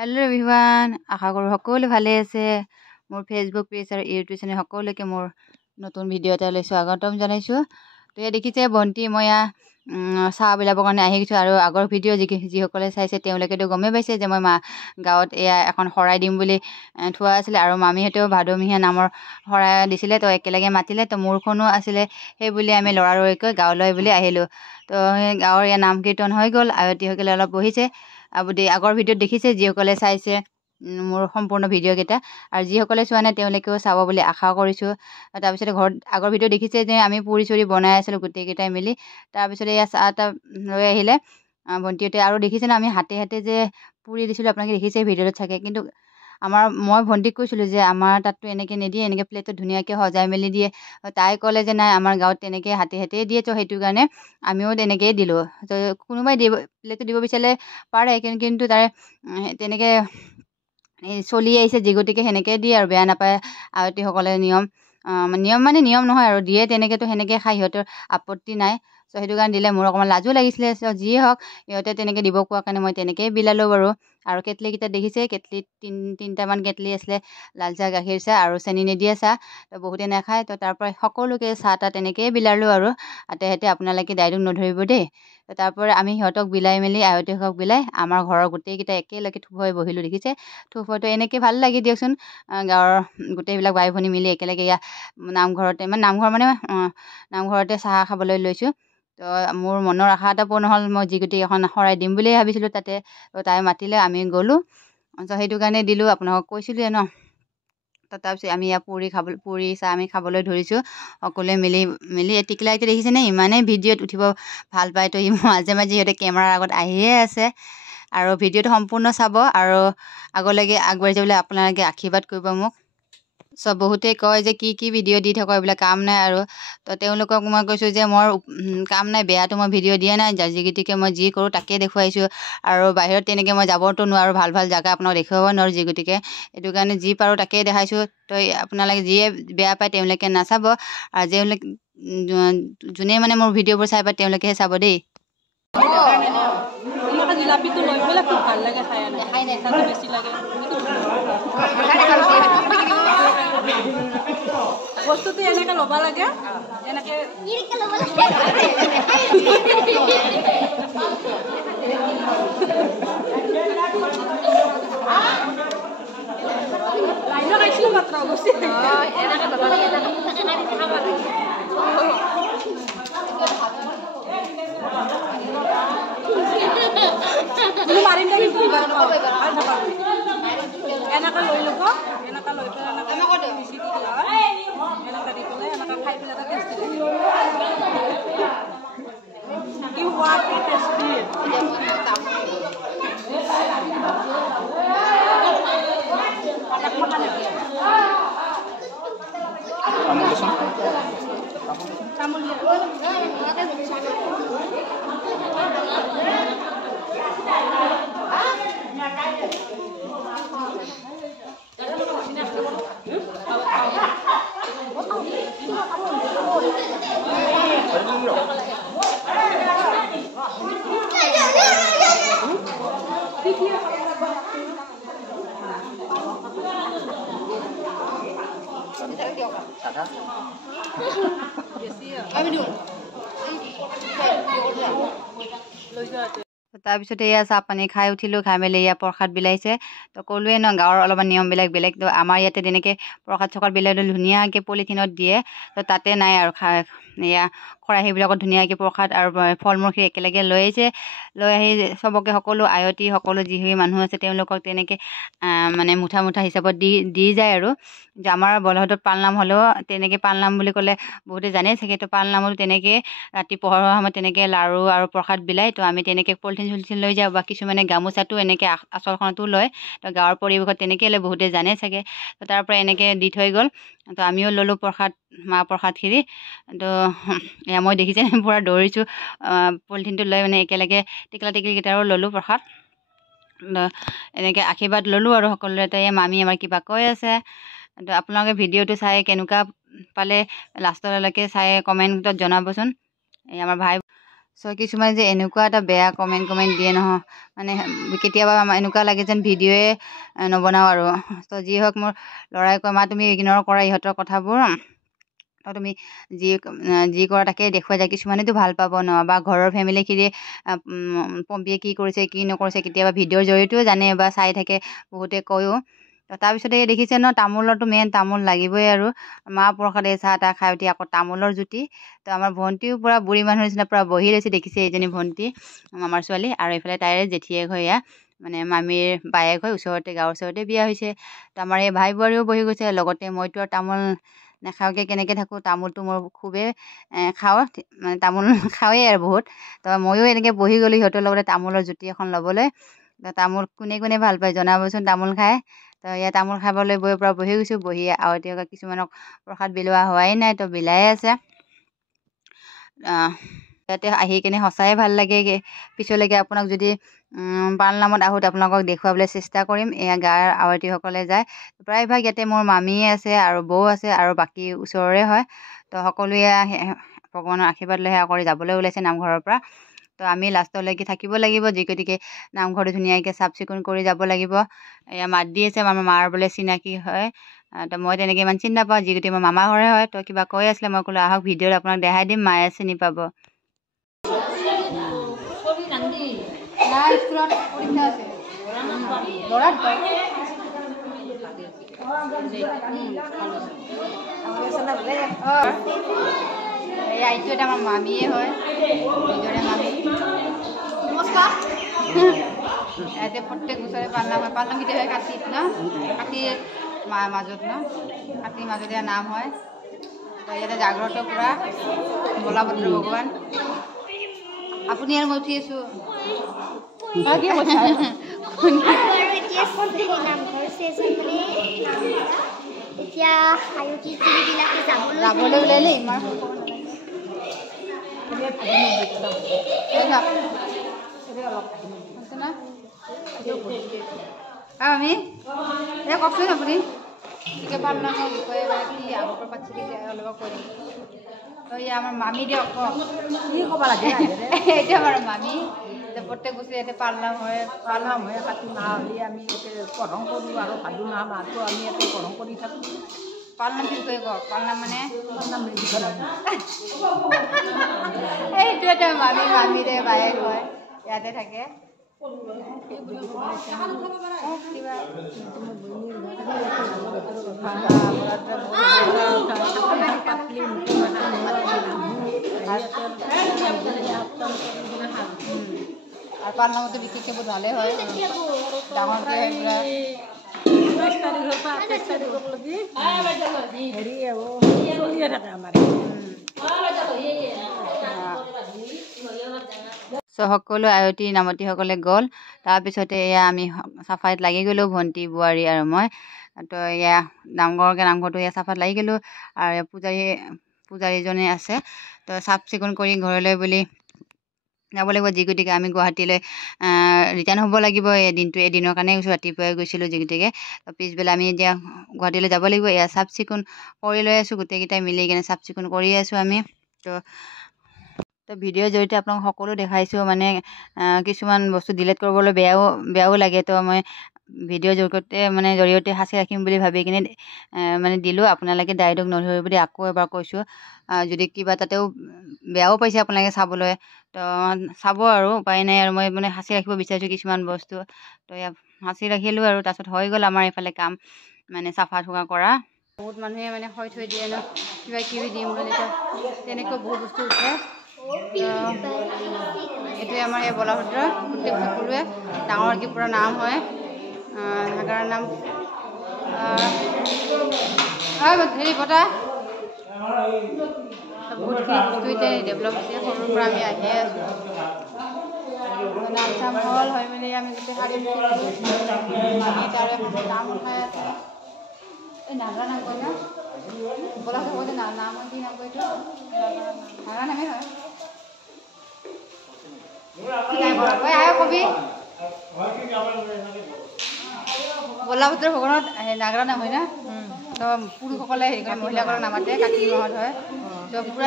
Hello' everyone, আশা কৰোঁ সকলো ভালে আছে। মোৰ ফেচবুক পেজ আৰু ইউটিউব চেনেল সকলোকে মোৰ নতুন ভিডিঅ' এটা লৈ স্বাগতম জনাইছোঁ। তো এয়া দেখিছে ভণ্টি মই চাহ বিলাবৰ কাৰণে আহি গৈছোঁ। আৰু আগৰ ভিডিঅ' যিসকলে চাইছে তেওঁলোকেতো গমেই পাইছে যে মই গাঁৱত এয়া এখন শৰাই দিম বুলি থোৱা আছিলে। আৰু মামীহঁতেও ভাদমহীয়া নামৰ শৰাই দিছিলে, তো একেলগে মাতিলে। তো মোৰখনো আছিলে, সেই বুলি আমি লৰালৰিকৈ গাঁৱলৈ বুলি আহিলোঁ। তো সেই গাঁৱৰ এয়া নাম কীৰ্তন হৈ গ'ল, আয়তীসকলে অলপ বহিছে। আগৰ ভিডিঅ'ত দেখিছে যিসকলে চাইছে মোৰ সম্পূৰ্ণ ভিডিঅ'কেইটা, আৰু যিসকলে চোৱা নাই তেওঁলোকেও চাব বুলি আশা কৰিছোঁ। তাৰপিছতে ঘৰত আগৰ ভিডিঅ' দেখিছে যে আমি পুৰি চুৰি বনাই আছিলোঁ গোটেইকেইটাই মিলি। তাৰপিছতে এয়া চাহ তাহ লৈ আহিলে ভণ্টিহঁতে। আৰু দেখিছে ন আমি হাতে হাতে যে পুৰি দিছিলোঁ, আপোনালোকে দেখিছে ভিডিঅ'ত চাগে। কিন্তু মই ভণ্টিক কৈছিলোঁ যে আমাৰ তাততো এনেকৈ নিদিয়ে, এনেকৈ প্লেটত ধুনীয়াকৈ সজাই মেলি দিয়ে। তাই ক'লে যে নাই আমাৰ গাঁৱত তেনেকৈ হাতে হাতেই দিয়ে, তো সেইটো কাৰণে আমিও তেনেকৈয়ে দিলোঁ। তো কোনোবাই প্লেটটো দিব বিচাৰিলে পাৰে, কিন্তু তাৰে তেনেকৈ চলি আহিছে যি, গতিকে সেনেকৈ দিয়ে আৰু বেয়া নাপায় আয়তীসকলে। নিয়ম মানে নিয়ম নহয় আৰু দিয়ে তেনেকৈতো সেনেকৈ খাই, সিহঁতৰ আপত্তি নাই। চ' সেইটো কাৰণে দিলে। মোৰ অকণমান লাজো লাগিছিলে। চ' যিয়ে হওক সিহঁতে তেনেকৈ দিব কোৱা কাৰণে মই তেনেকৈয়ে বিলালোঁ বাৰু। আৰু কেটলিকেইটা দেখিছে, কেটলিত তিনিটামান কেটলি আছিলে, লাল চাহ, গাখীৰ চাহ আৰু চেনি নিদিয়া চাহ। তো বহুতে নাখায়, তো তাৰ পৰা সকলোকে চাহ তাহ তেনেকৈয়ে বিলালোঁ আৰু হাতে হাতে। আপোনালোকে ডাইৰেক্ট নধৰিব দেই। তো তাৰপৰা আমি সিহঁতক বিলাই মেলি আয়তীহঁতক বিলাই আমাৰ ঘৰৰ গোটেইকেইটা একেলগে থোপ হৈ বহিলোঁ। দেখিছে থোপ হয়তো এনেকৈ ভাল লাগে দিয়কচোন, গাঁৱৰ গোটেইবিলাক বাই ভনী মিলি একেলগে ইয়াত নামঘৰতে নামঘৰতে চাহ খাবলৈ লৈছোঁ। তো মোৰ মনৰ আশা এটা পূৰ্ণ হ'ল। মই যিগোটেই এখন শৰাই দিম বুলিয়ে ভাবিছিলোঁ তাতে, তাই মাতিলে আমি গ'লোঁ। তো সেইটো কাৰণে দিলোঁ, আপোনালোকক কৈছিলোঁৱে ন। তো তাৰপিছত আমি ইয়াত পুৰি চাহ আমি খাবলৈ ধৰিছোঁ সকলোৱে মিলি। টিকলাইটো দেখিছেনে, ইমানেই ভিডিঅ'ত উঠিব ভাল পায়। তো মাজে মাজে সিহঁতে কেমেৰাৰ আগত আহিয়ে আছে। আৰু ভিডিঅ'টো সম্পূৰ্ণ চাব আৰু আগলৈকে আগবাঢ়ি যাবলৈ আপোনালোকে আশীৰ্বাদ কৰিব মোক। চব বহুতেই কয় যে কি ভিডিঅ' দি থাকোঁ, এইবিলাক কাম নাই আৰু। তো তেওঁলোকক মই কৈছোঁ যে মোৰ কাম নাই, বেয়াটো মই ভিডিঅ' দিয়া নাই। গতিকে মই যি কৰোঁ তাকেই দেখুৱাইছোঁ। আৰু বাহিৰত তেনেকৈ মই যাবতো নোৱাৰোঁ, ভাল ভাল জেগা আপোনাক দেখুৱাব নোৱাৰোঁ যি, গতিকে সেইটো কাৰণে যি পাৰোঁ তাকেই দেখাইছোঁ। তো আপোনালোকে যিয়ে বেয়া পায় তেওঁলোকে নাচাব, আৰু তেওঁলোকে যোনে মানে মোৰ ভিডিঅ'বোৰ চাই পায় তেওঁলোকেহে চাব দেই। জিলাপিটো লৈ পেলাই খুব ভাল লাগে খাই, তাতে বেছি লাগে। বস্তুটো এনেকৈ ল'ব লাগে, এনেকৈ লাইনো খাইছিলোঁ মাত্ৰ বস্তু এনেকৈ ল'ব লাগে, খাব লাগে। মাৰিম দে কিন্তু এনেকৈ লৈ ল'ব, এনেকৈ লৈ পেলাই এনেকৈ মিচি দি দিয়া হয়, এনেকৈ দি পেলাই এনেকৈ খাই পেলাই এটা টেষ্টি লাগে। কি সোৱাদ, কি টেষ্টি। তাৰপিছতে এয়া চাহ পানী খাই উঠিলোঁ, খাই মেলি এয়া প্ৰসাদ বিলাইছে। তো ক'লোৱে ন গাঁৱৰ অলপমান নিয়মবিলাক বেলেগ। তো আমাৰ ইয়াতে তেনেকৈ প্ৰসাদ চসাদ বিলাইলৈ ধুনীয়াকৈ পলিথিনত দিয়ে। তো তাতে নাই আৰু এয়া খৰাহীবিলাকত ধুনীয়াকৈ প্ৰসাদ আৰু ফল মূলখিনি একেলগে লৈ আহিছে। লৈ আহি চবকে সকলো আয়তী সকলো যি মানুহ আছে তেওঁলোকক তেনেকৈ মানে মুঠা হিচাপত দি যায় আৰু। যে আমাৰ বলহদত পালনাম হ'লেও তেনেকৈ পালনাম বুলি ক'লে বহুতে জানেই চাগে। তো পালনামতো তেনেকৈ ৰাতি পোহৰ হোৱাৰ সময়ত তেনেকৈ লাড়ু আৰু প্ৰসাদ বিলায়। তো আমি তেনেকৈ পলিথিন চলিথিন লৈ যাওঁ, বা কিছুমানে গামোচাটো এনেকৈ আঁচলখনতো লয়। তো গাঁৱৰ পৰিৱেশত তেনেকৈ লয়, বহুতে জানে চাগে। তো তাৰ পৰা এনেকৈ দি থৈ গ'ল। তো আমিও ল'লোঁ প্ৰসাদ, মাহ প্ৰসাদখিনি। তো এয়া মই দেখিছে পূৰা দৌৰিছোঁ পলিথিনটো লৈ, মানে একেলগে টিকলাকেইটাৰো ল'লোঁ প্ৰসাদ। এনেকৈ আশীৰ্বাদ ল'লোঁ আৰু সকলোৰে। তো এই মামী আমাৰ কিবা কৈ আছে। তো আপোনালোকে ভিডিঅ'টো চাই কেনেকুৱা পালে লাষ্টলৈকে চাই কমেণ্টত জনাবচোন। এই আমাৰ ভাই কিছুমানে যে এনেকুৱা এটা বেয়া কমেণ্ট দিয়ে নহয়, মানে কেতিয়াবা এনেকুৱা লাগে যেন ভিডিঅ'য়ে নবনাওঁ আৰু। যি হওক মোৰ ল'ৰাই কয়, মা তুমি ইগনৰ কৰা ইহঁতৰ কথাবোৰ, তুমি যি কৰা তাকে দেখুৱাই যায়। কিছুমানেতো ভাল পাব ন, বা ঘৰৰ ফেমিলিখিনিয়ে পম্পীয়ে কি কৰিছে কি নকৰিছে কেতিয়াবা ভিডিঅ'ৰ জৰিয়তেও জানে বা চাই থাকে, বহুতে কয়ো। তাৰপিছতে দেখিছে ন, তামোলৰটো মেইন, তামোল লাগিবই আৰু। মা প্ৰসাদে চাহ তাহ খাই উঠি আকৌ তামোলৰ জুতি। তো আমাৰ ভণ্টিও পূৰা বুঢ়ী মানুহৰ নিচিনা পূৰা বহি লৈছে, দেখিছে এইজনী ভণ্টি মামাৰ ছোৱালী। আৰু এইফালে তাইৰে জেঠীয়েক হয়, এয়া মানে মামীৰ বায়েক হয়, ওচৰতে গাঁৱৰ ওচৰতে বিয়া হৈছে। তো আমাৰ এই ভাই বোৱাৰীও বহি গৈছে লগতে। মইতো আৰু তামোল নাখাওঁকৈ কেনেকৈ থাকোঁ, তামোলটো মোৰ খুবেই খাওঁ, মানে তামোল খাওঁৱেই আৰু বহুত। তো ময়ো এনেকৈ বহি গ'লোঁ সিহঁতৰ লগতে তামোলৰ জুতি এখন ল'বলৈ। তামোল কোনে কোনে ভাল পায় জনাবচোন তামোল খাই। তো ইয়াত তামোল খাবলৈ বহি গৈছোঁ। বহি আৰতি কিছুমানক প্ৰসাদ বিলোৱা হোৱাই নাই, তো বিলায়ে আছে। ইয়াতে আহি কিনে সঁচাই ভাল লাগে। পিছলৈকে আপোনাক যদি পালনামত আহোঁতে আপোনালোকক দেখুৱাবলৈ চেষ্টা কৰিম। এয়া গাঁৱৰ আৱতীসকলে যায় প্ৰায়ভাগ। ইয়াতে মোৰ মামী আছে আৰু বৌ আছে আৰু বাকী ওচৰৰে হয়। তো সকলোৱে ভগৱানৰ আশীৰ্বাদ লৈ সেৱা কৰি যাবলৈ ওলাইছে নামঘৰৰ পৰা। তো আমি লাষ্টলৈকে থাকিব লাগিব, যি গতিকে নামঘৰটো ধুনীয়াকৈ চাফ চিকুণ কৰি যাব লাগিব। এয়া মাত দি আছে, আমাৰ মাৰ বোলে চিনাকি হয়। তো মই তেনেকৈ ইমান চিনি নাপাওঁ, যি গতিকে মোৰ মামাৰ ঘৰে হয়। তো কিবা কৈ আছিলে, মই ক'লোঁ আহক ভিডিঅ'ত আপোনাক দেখাই দিম, মায়ে চিনি পাব। স্কুলত পৰীক্ষা আছে। এইটো এটা আমাৰ মামীয়ে হয়, নিজৰে মামী। নমস্কাৰ। ইয়াতে প্ৰত্যেক বছৰে পালনাম হয়। পালনাম কেতিয়া হয়? কাতিত ন, কাতিৰ মাজত ন, কাতিৰ মাজতে নাম হয়। তো ইয়াতে জাগ্ৰত পূৰা বলাভদ্ৰ ভগৱান। আপুনি আৰু মই উঠি আছোঁ। এতিয়া যাবলৈ ওলাইলে ইমান আমি এই কওকচোন আপুনি গতিকে পালনামৰ বিষয়ে কি আগৰ পৰা পাতি অলপ কৈ দিম। তো এয়া আমাৰ মামী দিয়ক, কি ক'ব লাগে? এইটো আমাৰ মামী। প্ৰত্যেক বছৰে ইয়াতে পালনাম হয়। কাতি মাহ হ'লে আমি ইয়াতে পঢ়ং কৰোঁ আৰু ভাদু মাহটো আমি ইয়াতে পঢ়ং কৰি থাকোঁ। পালনাম বিষয়ে কওক। পালনাম মানে এইটো এটা মামীৰে বায়েক হয়, ইয়াতে থাকে। আৰু পালনামতো বিশেষকৈ বহুত ভালেই হয়, ডাঙৰকৈ সকলো আয়তী নামতীসকলে গ'ল। তাৰপিছতে এয়া আমি চাফাইত লাগি গ'লোঁ, ভণ্টি বোৱাৰী আৰু মই। তো এয়া নামঘৰটো এয়া চাফাত লাগি গ'লোঁ। আৰু পূজাৰীজনে আছে, তো চাফ চিকুণ কৰি ঘৰলৈ বুলি যাব লাগিব। যি গতিকে আমি গুৱাহাটীলৈ ৰিটাৰ্ণ হ'ব লাগিব। এদিনৰ কাৰণে গৈছোঁ, ৰাতিপুৱাই গৈছিলোঁ যি গতিকে। পিছবেলা আমি এতিয়া গুৱাহাটীলৈ যাব লাগিব। এয়া চাফ চিকুণ কৰি লৈ আছোঁ, গোটেইকেইটাই মিলি কিনে চাফ চিকুণ কৰি আছোঁ আমি। তো ভিডিঅ'ৰ জৰিয়তে আপোনাক সকলো দেখাইছোঁ, মানে কিছুমান বস্তু ডিলিট কৰিবলৈ বেয়াও লাগে। তো মই ভিডিঅ'ৰ জৰিয়তে সাঁচি ৰাখিম বুলি ভাবি কিনে মানে দিলোঁ। আপোনালোকে ডাইৰেক্ট নধৰিব বুলি আকৌ এবাৰ কৈছোঁ। যদি কিবা তাতেও বেয়াও পাইছে আপোনালোকে চাবলৈ, তো চাব আৰু উপায় নাই। আৰু মই মানে সাঁচি ৰাখিব বিচাৰিছোঁ কিছুমান বস্তু। তো ইয়াত সাঁচি ৰাখিলোঁ আৰু তাৰপিছত হৈ গ'ল আমাৰ এইফালে কাম, মানে চাফা চুফা কৰা। বহুত মানুহে মানে থৈ দিয়ে ন, কিবা কিবি দিম বুলি, তেনেকৈ বহুত বস্তু উঠে। এইটোৱে আমাৰ এই বলাভদ্ৰ, প্ৰত্যেক সকলোৱে ডাঙৰকৈ পূৰা নাম হয়, নাগাৰা নাম। হেৰি বতা বহুতখিনি বস্তু এতিয়া ডেভেলপ হৈছে, সৰুৰ পৰা আমি আহিয়ে আছোঁ। নাম চাম হ'ল হৈ মেলি আমি গোটেই শাৰী আমি তাৰে নাম উঠাই আছে। এই নাগাৰা নাম কয় ন, বলাভদ্ৰ কয় নাম কি নাম কয় এইটো? নাগাৰা নামেই হয়। কবি বলাভদ্ৰ ভগৱানত নাগাৰা নাম হয় না। তো পুৰুষসকলে হেৰি কৰে, মহিলাসকলক নামাতে, কাতি মাহত হয়। চব পুৰা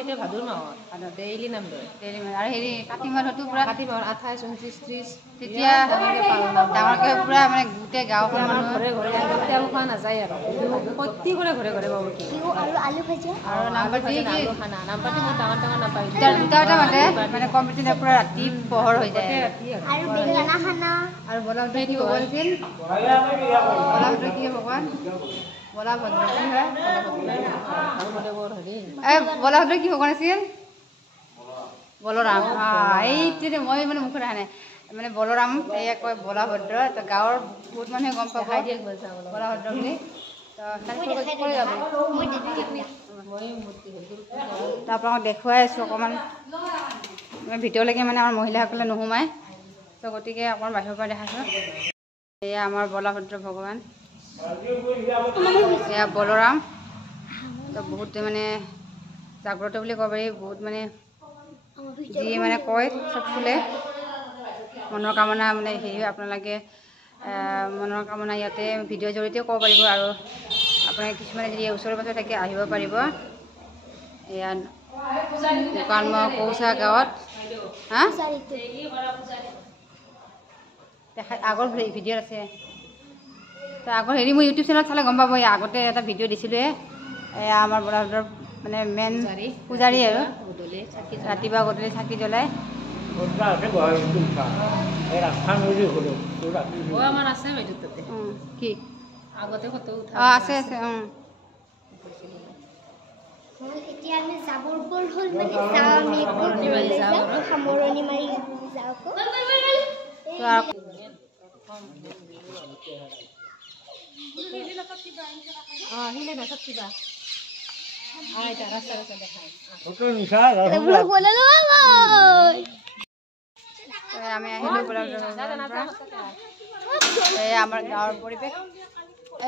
এতিয়া ভাদৰ মাহত ডেইলি নাম লয় ডেইলি মানে আৰু হেৰি কাতি মাহতো পুৰা কাতি মাহত 28, 29, 30 তেতিয়া ডাঙৰকৈ পুৰা মানে গোটেই গাঁওখন মানুহ ঘৰে ঘৰে তেল খোৱা নাযায় আৰু প্ৰত্যেকৰে ঘৰে ঘৰে পাব কি আৰু আলু ভাজা আৰু নামপাতি খানা নামপাতি মোৰ ডাঙৰ ডাঙৰ নাপায় দুটা মাতে মানে কম্পিটিশ্যন পুৰা ৰাতি পোহৰ হৈ যায় আৰু বেঙেনা খানা আৰু বলভদ্ৰ কি ভগৱান আছিল বলভদ্ৰ কি ভগৱান বলভদ্ৰ কি হয় এই বলভদ্ৰ কি ভগৱান আছিল বলৰাম এইটোতে মই মানে মুখত অহা নাই মানে বলৰাম এয়া কয় বলভদ্ৰ তো গাঁৱৰ বহুত মানুহে গম পাব বলভদ্ৰ বুলি তো আপোনালোকক দেখুৱাই আছোঁ অকণমান ভিতৰলৈকে মানে আমাৰ মহিলাসকলে নোসোমায় তো গতিকে অকণমান বাহিৰৰ পৰা দেখাইছোঁ এয়া আমাৰ বলভদ্ৰ ভগৱান এয়া বলৰাম তো বহুত মানে জাগ্ৰত বুলি ক'ব পাৰি বহুত মানে যি মানে কয় চব ফুলে মনৰ কামনা মানে সেয়ে আপোনালোকে মনৰ কামনা ইয়াতে ভিডিঅ'ৰ জৰিয়তেও ক'ব পাৰিব আৰু আপোনালোকে কিছুমানে যদি ওচৰে পাঁজৰে থাকে আহিব পাৰিব এয়া দোকানমুখ কৌচা গাঁৱত হা দেখা আগৰ ভিডিঅ'ত আছে তো আগৰ হেৰি মই ইউটিউব চেনেলত চালে গম পাব আগতে এটা ভিডিঅ' দিছিলোঁ এয়া আমাৰ বলভদ্ৰৰ মানে মেইন পূজাৰী আৰু ৰাতিপুৱা গধূলি চাকি জ্বলাই আমাৰ আছে বাইদেউ তাতে কি আগতে ফটো উঠা আছে আছে এতিয়া আমি যাবৰ পৰ হ'ল মানে যাওঁ আমি সামৰণি মাৰি যাওঁ আহিলে না চব কিবা আইতা ৰাস্তা ৰাস্তা দেখাই আমি আহিলোঁ এই আমাৰ গাঁৱৰ পৰিৱেশ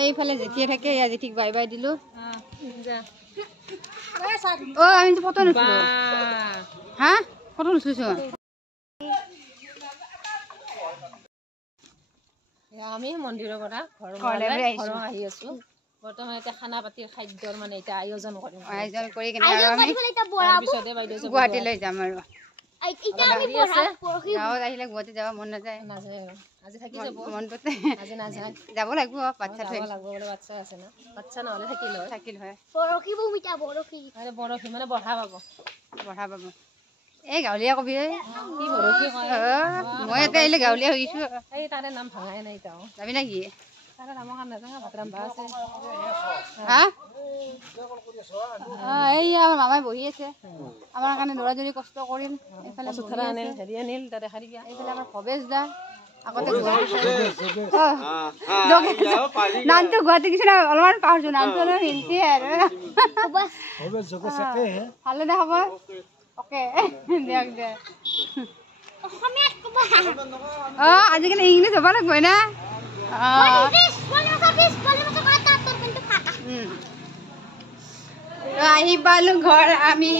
এইফালে জেঠিয়ে থাকে এয়া জেঠিক বাই বাই দিলোঁ আমি ফটো নুঠিলোঁ হা ফটো নুঠিছোঁ আমি মন্দিৰৰ পৰা ঘৰ আহি আছো বৰ্তমান এতিয়া খানা পাতিৰ খাদ্যৰ মানে এতিয়া আয়োজন কৰিম আয়োজন কৰি কিনে আৰু আমি তাৰপিছতে বাইদেউ গুৱাহাটীলৈ যাম আৰু পৰহি গাঁৱত আহিলে গুৱাহাটী যাব মন নাযায় নাযায় আৰু আজি থাকি যাব মনটোতে আজি নাযায় যাব লাগিব বাচ্ছা থৈ লাগিব বোলে বাচ্ছা আছে না বাচ্ছা নহ'লে থাকিল হয় পৰহি বমিতা পৰহি মানে বৰশী মানে বঢ়া পাব বঢ়া পাব এই গাঁৱলীয়া কবি কি বৰশী কয় মই ইয়াতে আহিলে গাঁৱলীয়া হৈ গৈছোঁ এই তাৰে নাম ভাঙাই নাই এতিয়াও যাবি নেকি তাৰে নামৰ কাৰণে নাযাওঁ ভাত ৰান্ধা আছে হা এই আমাৰ মামাই বহি আছে আমাৰ কাৰণে দৌৰা দৌৰি কষ্ট কৰিল এইফালে চুথাৰা আনিল হেৰি আনিল তাতে শাৰী দিয়া এইফালে আমাৰ ভৱেশ দা আগতে নামটো গুৱাহাটী কিছু অলপমান পাহৰিছোঁ নামটো হিন্দি আৰু ভালে দে হ'ব অ'কে দিয়ক দে আজিকালি ইংলিছ হ'ব লাগিব না আহি পালো ঘৰ আমি